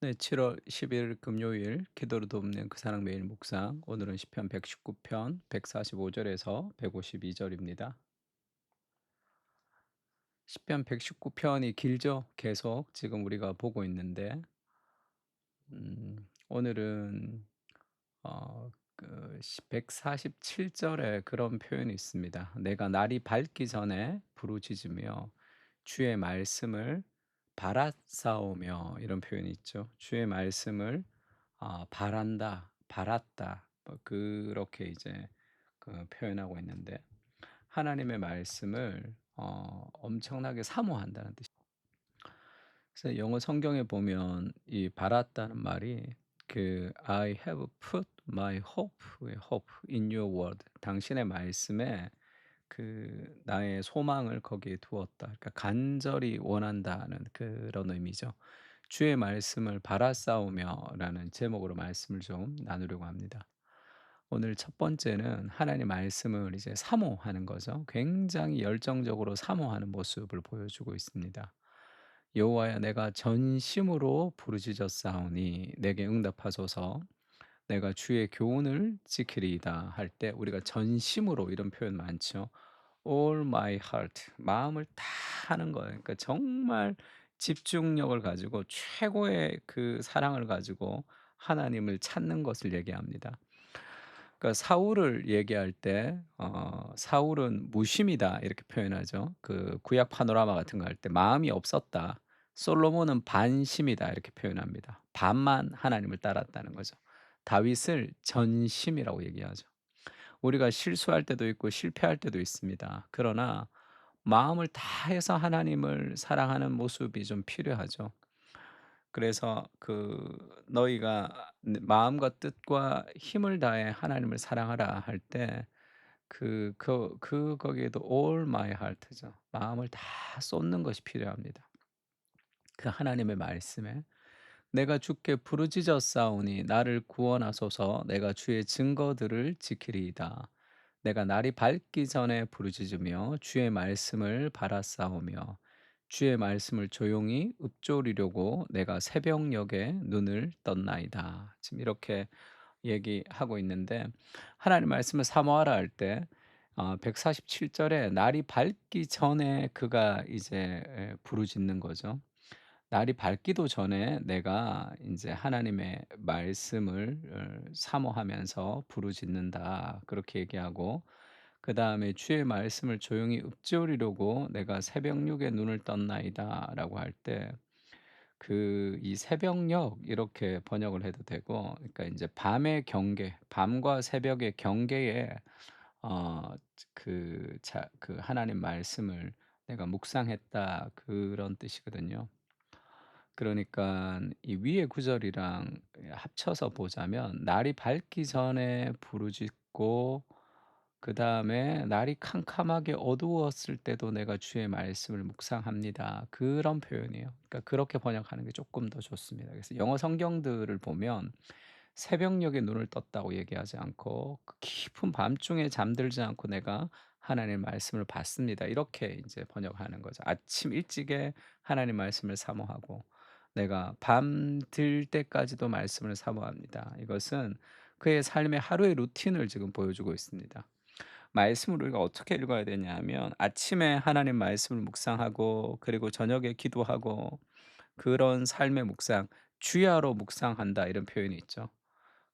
네, 7월 10일 금요일 기도로 돕는 그 사랑 매일 묵상. 오늘은 시편 119편 145절에서 152절입니다. 시편 119편이 길죠. 계속 지금 우리가 보고 있는데 오늘은 147절에 그런 표현이 있습니다. 내가 날이 밝기 전에 부르짖으며 주의 말씀을 바라싸우며, 이런 표현이 있죠. 주의 말씀을 바란다, 바랐다, 뭐 그렇게 이제 표현하고 있는데, 하나님의 말씀을 엄청나게 사모한다는 뜻. 그래서 영어 성경에 보면 이 바랐다는 말이 I have put my hope in your word. 당신의 말씀에 나의 소망을 거기에 두었다. 그러니까 간절히 원한다는 그런 의미죠. 주의 말씀을 바라싸우며라는 제목으로 말씀을 좀 나누려고 합니다. 오늘 첫 번째는 하나님 말씀을 이제 사모하는 거죠. 굉장히 열정적으로 사모하는 모습을 보여주고 있습니다. 여호와여, 내가 전심으로 부르짖었사오니 내게 응답하소서. 내가 주의 교훈을 지키리이다 할 때 우리가 전심으로, 이런 표현 많죠. All my heart, 마음을 다 하는 거예요. 그러니까 정말 집중력을 가지고 최고의 그 사랑을 가지고 하나님을 찾는 것을 얘기합니다. 그러니까 사울을 얘기할 때 사울은 무심이다 이렇게 표현하죠. 그 구약 파노라마 같은 거 할 때 마음이 없었다. 솔로몬은 반심이다 이렇게 표현합니다. 반만 하나님을 따랐다는 거죠. 다윗을 전심이라고 얘기하죠. 우리가 실수할 때도 있고 실패할 때도 있습니다. 그러나 마음을 다해서 하나님을 사랑하는 모습이 좀 필요하죠. 그래서 너희가 마음과 뜻과 힘을 다해 하나님을 사랑하라 할 때 거기에도 all my heart죠. 마음을 다 쏟는 것이 필요합니다. 그 하나님의 말씀에 내가 주께 부르짖었사오니 나를 구원하소서. 내가 주의 증거들을 지키리이다. 내가 날이 밝기 전에 부르짖으며 주의 말씀을 바라싸우며 주의 말씀을 조용히 읊조리려고 내가 새벽녘에 눈을 떴나이다. 지금 이렇게 얘기하고 있는데, 하나님 말씀을 사모하라 할 때 147절에 날이 밝기 전에 그가 이제 부르짖는 거죠. 날이 밝기도 전에 내가 이제 하나님의 말씀을 사모하면서 부르짖는다. 그렇게 얘기하고, 그다음에 주의 말씀을 조용히 읊조리려고 내가 새벽녘에 눈을 떴나이다라고 할 때 이 새벽녘 이렇게 번역을 해도 되고, 그러니까 인제 밤의 경계, 밤과 새벽의 경계에 어 하나님 말씀을 내가 묵상했다, 그런 뜻이거든요. 그러니깐 이 위의 구절이랑 합쳐서 보자면 날이 밝기 전에 부르짖고 그다음에 날이 캄캄하게 어두웠을 때도 내가 주의 말씀을 묵상합니다. 그런 표현이에요. 그러니까 그렇게 번역하는 게 조금 더 좋습니다. 그래서 영어 성경들을 보면 새벽녘에 눈을 떴다고 얘기하지 않고 그 깊은 밤중에 잠들지 않고 내가 하나님의 말씀을 받습니다. 이렇게 이제 번역하는 거죠. 아침 일찍에 하나님 말씀을 사모하고 내가 밤들 때까지도 말씀을 사모합니다. 이것은 그의 삶의 하루의 루틴을 지금 보여주고 있습니다. 말씀을 우리가 어떻게 읽어야 되냐 하면, 아침에 하나님 말씀을 묵상하고 그리고 저녁에 기도하고, 그런 삶의 묵상, 주야로 묵상한다 이런 표현이 있죠.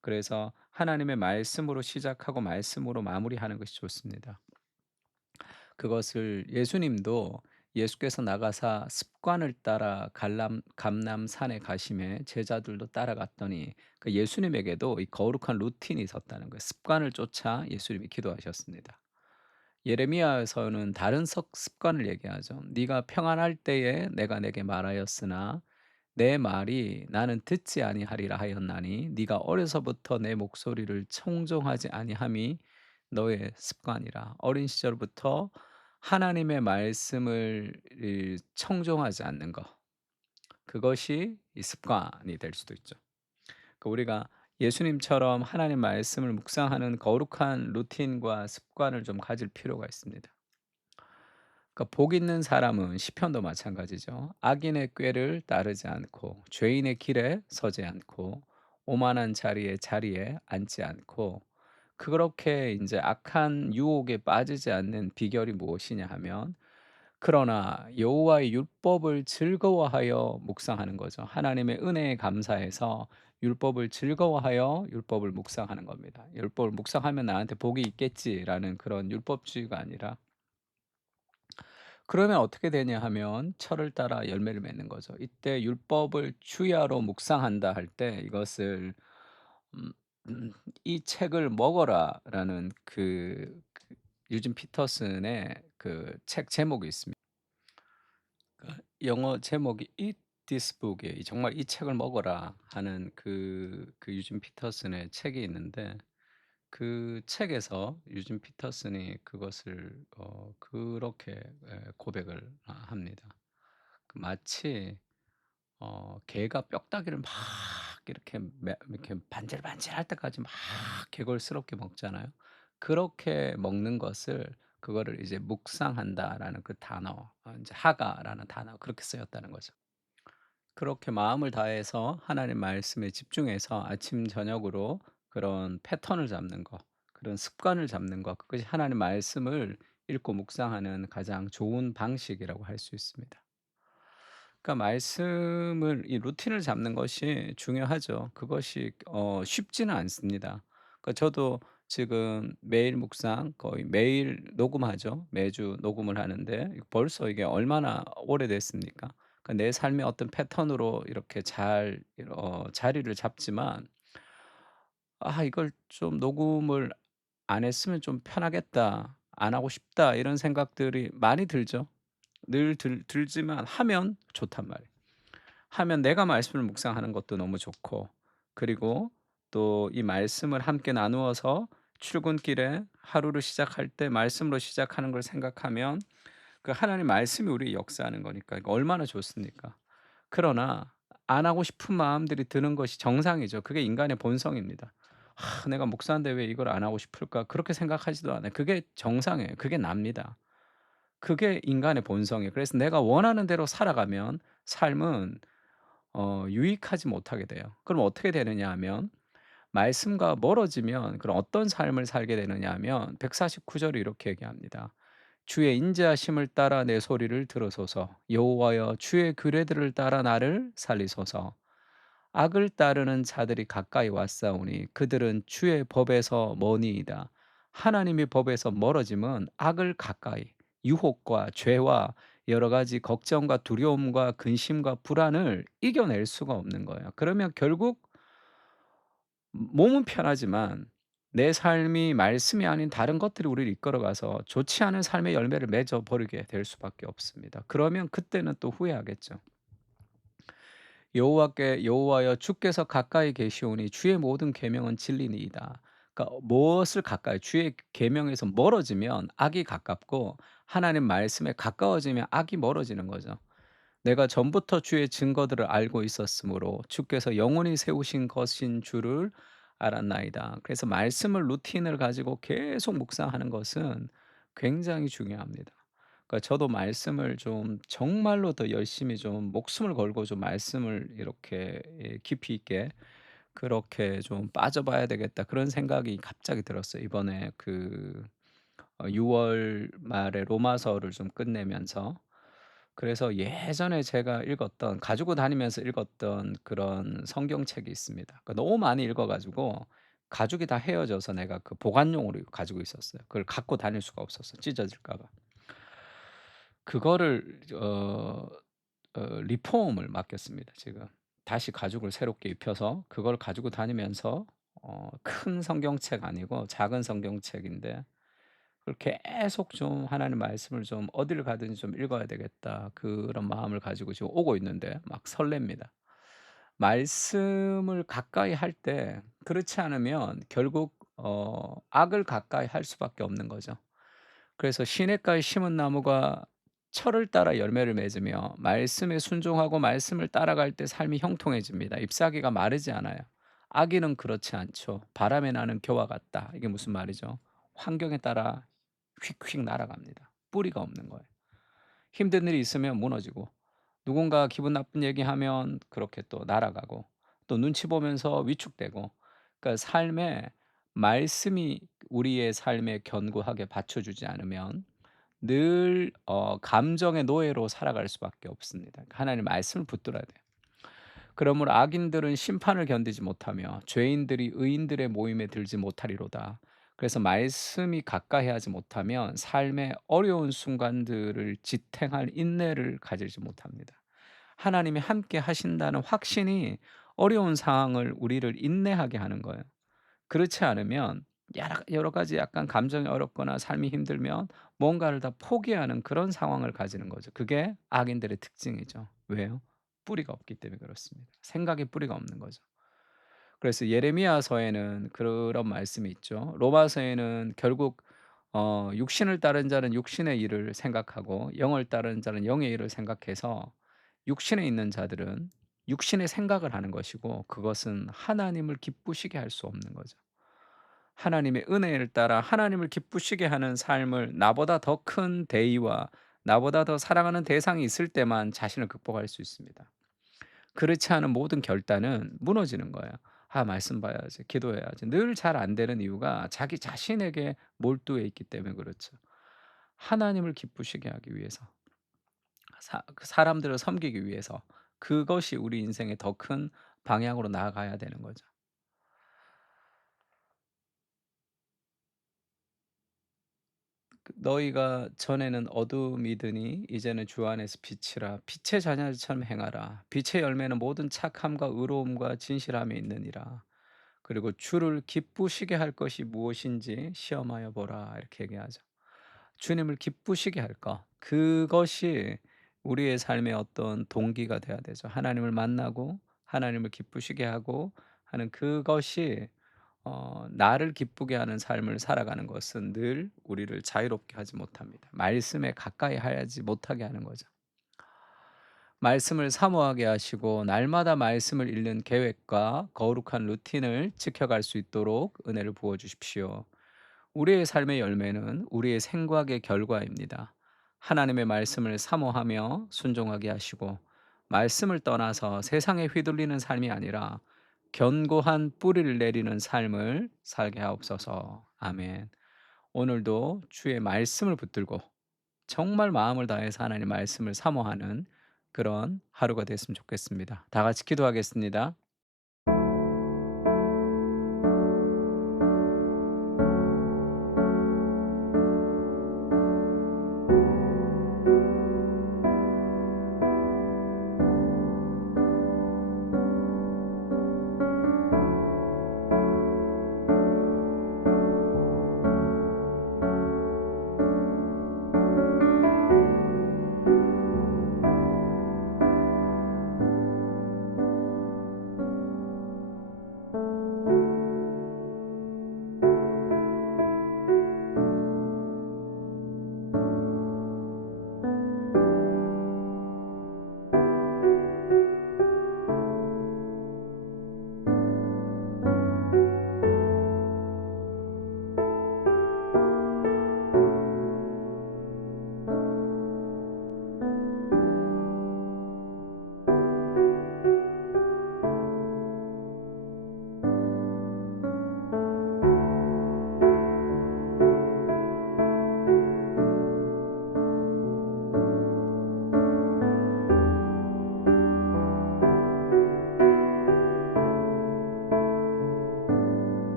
그래서 하나님의 말씀으로 시작하고 말씀으로 마무리하는 것이 좋습니다. 그것을 예수님도, 예수께서 나가사 습관을 따라 감람산에 가심에 제자들도 따라갔더니 그 예수님에게도 이 거룩한 루틴이 있었다는 거예요. 습관을 쫓아 예수님이 기도하셨습니다. 예레미야에서는 다른 습관을 얘기하죠. 네가 평안할 때에 내가 내게 말하였으나 내 말이 나는 듣지 아니하리라 하였나니 네가 어려서부터 내 목소리를 청종하지 아니함이 너의 습관이라. 어린 시절부터 하나님의 말씀을 청종하지 않는 것, 그것이 이 습관이 될 수도 있죠. 우리가 예수님처럼 하나님 말씀을 묵상하는 거룩한 루틴과 습관을 좀 가질 필요가 있습니다. 그러니까 복 있는 사람은 시편도 마찬가지죠. 악인의 꾀를 따르지 않고 죄인의 길에 서지 않고 오만한 자리에 앉지 않고 그렇게 이제 악한 유혹에 빠지지 않는 비결이 무엇이냐 하면 그러나 여호와의 율법을 즐거워하여 묵상하는 거죠. 하나님의 은혜에 감사해서 율법을 즐거워하여 율법을 묵상하는 겁니다. '율법을 묵상하면 나한테 복이 있겠지.'라는 그런 율법주의가 아니라 그러면 어떻게 되냐 하면 철을 따라 열매를 맺는 거죠. 이때 율법을 주야로 묵상한다 할 때 이것을 음 "이 책을 먹어라."라는 유진 피터슨의 그 책 제목이 있습니다. 영어 제목이 Eat This Book이에요. 정말 "이 책을 먹어라." 하는 유진 피터슨의 책이 있는데 그 책에서 유진 피터슨이 그것을 그렇게 고백을 합니다. 마치 개가 뼈다귀를 막 이렇게 반질반질할 때까지 막 개걸스럽게 먹잖아요. 그렇게 먹는 것을 그거를 이제 "묵상한다."라는 그 단어 인제 하가라는 단어 그렇게 쓰였다는 거죠. 그렇게 마음을 다해서 하나님 말씀에 집중해서 아침 저녁으로 그런 패턴을 잡는 거, 그런 습관을 잡는 거 그것이 하나님 말씀을 읽고 묵상하는 가장 좋은 방식이라고 할 수 있습니다. 그러니까 말씀을 이 루틴을 잡는 것이 중요하죠. 그것이 쉽지는 않습니다. 그러니까 저도 지금 매일 묵상 거의 매일 녹음하죠. 매주 녹음을 하는데 벌써 이게 얼마나 오래됐습니까? 그러니까 내 삶의 어떤 패턴으로 이렇게 잘 자리를 잡지만 '아 이걸 좀 녹음을 안 했으면 좀 편하겠다. 안 하고 싶다.' 이런 생각들이 많이 들죠. 늘 들지만 하면 좋단 말이에요. 하면 내가 말씀을 묵상하는 것도 너무 좋고 그리고 또 이 말씀을 함께 나누어서 출근길에 하루를 시작할 때 말씀으로 시작하는 걸 생각하면 그 하나님 말씀이 우리에 역사하는 거니까 이거 얼마나 좋습니까? 그러나 안 하고 싶은 마음들이 드는 것이 정상이죠. 그게 인간의 본성입니다. '아 내가 목사인데 왜 이걸 안 하고 싶을까?' 그렇게 생각하지도 않아요. 그게 정상이에요. 그게 납니다. 그게 인간의 본성이에요. 그래서 내가 원하는 대로 살아가면 삶은 유익하지 못하게 돼요. 그럼 어떻게 되느냐 하면 말씀과 멀어지면 그럼 어떤 삶을 살게 되느냐 하면 149 절에 이렇게 얘기합니다. "주의 인자하심을 따라 내 소리를 들으소서. 여호와여 주의 규례들을 따라 나를 살리소서. 악을 따르는 자들이 가까이 왔사오니 그들은 주의 법에서 머니이다." 하나님의 법에서 멀어짐은 악을 가까이 유혹과 죄와 여러 가지 걱정과 두려움과 근심과 불안을 이겨낼 수가 없는 거예요. 그러면 결국 몸은 편하지만 내 삶이 말씀이 아닌 다른 것들이 우리를 이끌어가서 좋지 않은 삶의 열매를 맺어 버리게 될 수밖에 없습니다. 그러면 그때는 또 후회하겠죠. 여호와여 주께서 가까이 계시오니 주의 모든 계명은 진리니이다. 그러니까 무엇을 가까이 주의 계명에서 멀어지면 악이 가깝고 하나님 말씀에 가까워지면 악이 멀어지는 거죠. 내가 전부터 주의 증거들을 알고 있었으므로 주께서 영원히 세우신 것인 줄을 알았나이다. 그래서 말씀을 루틴을 가지고 계속 묵상하는 것은 굉장히 중요합니다. 그러니까 저도 말씀을 좀 정말로 더 열심히 좀 목숨을 걸고 좀 말씀을 이렇게 깊이 있게 그렇게 좀 빠져봐야 되겠다 그런 생각이 갑자기 들었어요. 이번에 6월 말에 로마서를 좀 끝내면서 그래서 예전에 제가 읽었던 가지고 다니면서 읽었던 그런 성경책이 있습니다. 너무 많이 읽어 가지고 가죽이 다 헤어져서 내가 그 보관용으로 가지고 있었어요. 그걸 갖고 다닐 수가 없었어 찢어질까 봐. 그거를 리폼을 맡겼습니다 지금. 다시 가죽을 새롭게 입혀서 그걸 가지고 다니면서 큰 성경책 아니고 작은 성경책인데 그걸 계속 좀 '하나님 말씀을 좀 어디를 가든지 좀 읽어야 되겠다.' 그런 마음을 가지고 지금 오고 있는데 막 설렙니다. 말씀을 가까이 할 때 그렇지 않으면 결국 악을 가까이 할 수밖에 없는 거죠. 그래서 시냇가에 심은 나무가 철을 따라 열매를 맺으며 말씀에 순종하고 말씀을 따라갈 때 삶이 형통해집니다. 잎사귀가 마르지 않아요. 악인은 그렇지 않죠. 바람에 나는 겨와 같다. 이게 무슨 말이죠? 환경에 따라 휙휙 날아갑니다. 뿌리가 없는 거예요. 힘든 일이 있으면 무너지고 누군가 기분 나쁜 얘기하면 그렇게 또 날아가고 또 눈치 보면서 위축되고 그러니까 삶에 말씀이 우리의 삶에 견고하게 받쳐주지 않으면 늘 감정의 노예로 살아갈 수밖에 없습니다. 그러니까 하나님 말씀을 붙들어야 돼요. 그러므로 악인들은 심판을 견디지 못하며 죄인들이 의인들의 모임에 들지 못하리로다. 그래서 말씀이 가까이 하지 못하면 삶의 어려운 순간들을 지탱할 인내를 가지지 못합니다. 하나님이 함께 하신다는 확신이 어려운 상황을 우리를 인내하게 하는 거예요. 그렇지 않으면 여러 가지 약간 감정이 어렵거나 삶이 힘들면 뭔가를 다 포기하는 그런 상황을 가지는 거죠. 그게 악인들의 특징이죠. 왜요? 뿌리가 없기 때문에 그렇습니다. 생각에 뿌리가 없는 거죠. 그래서 예레미야서에는 그런 말씀이 있죠. 로마서에는 결국 육신을 따른 자는 육신의 일을 생각하고 영을 따르는 자는 영의 일을 생각해서 육신에 있는 자들은 육신의 생각을 하는 것이고 그것은 하나님을 기쁘시게 할 수 없는 거죠. 하나님의 은혜를 따라 하나님을 기쁘시게 하는 삶을 나보다 더 큰 대의와 나보다 더 사랑하는 대상이 있을 때만 자신을 극복할 수 있습니다. 그렇지 않은 모든 결단은 무너지는 거예요. '아 말씀 봐야지. 기도해야지.' 늘 잘 안 되는 이유가 자기 자신에게 몰두해 있기 때문에 그렇죠. 하나님을 기쁘시게 하기 위해서 사람들을 섬기기 위해서 그것이 우리 인생의 더 큰 방향으로 나아가야 되는 거죠. 너희가 전에는 어둠이더니 이제는 주 안에서 빛이라 빛의 자녀들처럼 행하라. 빛의 열매는 모든 착함과 의로움과 진실함에 있느니라. 그리고 주를 기쁘시게 할 것이 무엇인지 시험하여 보라. 이렇게 얘기하죠. 주님을 기쁘시게 할 것. 그것이 우리의 삶의 어떤 동기가 돼야 되죠. 하나님을 만나고 하나님을 기쁘시게 하고 하는 그것이 나를 기쁘게 하는 삶을 살아가는 것은 늘 우리를 자유롭게 하지 못합니다. 말씀에 가까이 하지 못하게 하는 거죠. 말씀을 사모하게 하시고 날마다 말씀을 읽는 계획과 거룩한 루틴을 지켜갈 수 있도록 은혜를 부어 주십시오. 우리의 삶의 열매는 우리의 생각의 결과입니다. 하나님의 말씀을 사모하며 순종하게 하시고 말씀을 떠나서 세상에 휘둘리는 삶이 아니라 견고한 뿌리를 내리는 삶을 살게 하옵소서. 아멘. 오늘도 주의 말씀을 붙들고 정말 마음을 다해서 하나님 말씀을 사모하는 그런 하루가 됐으면 좋겠습니다. 다 같이 기도하겠습니다.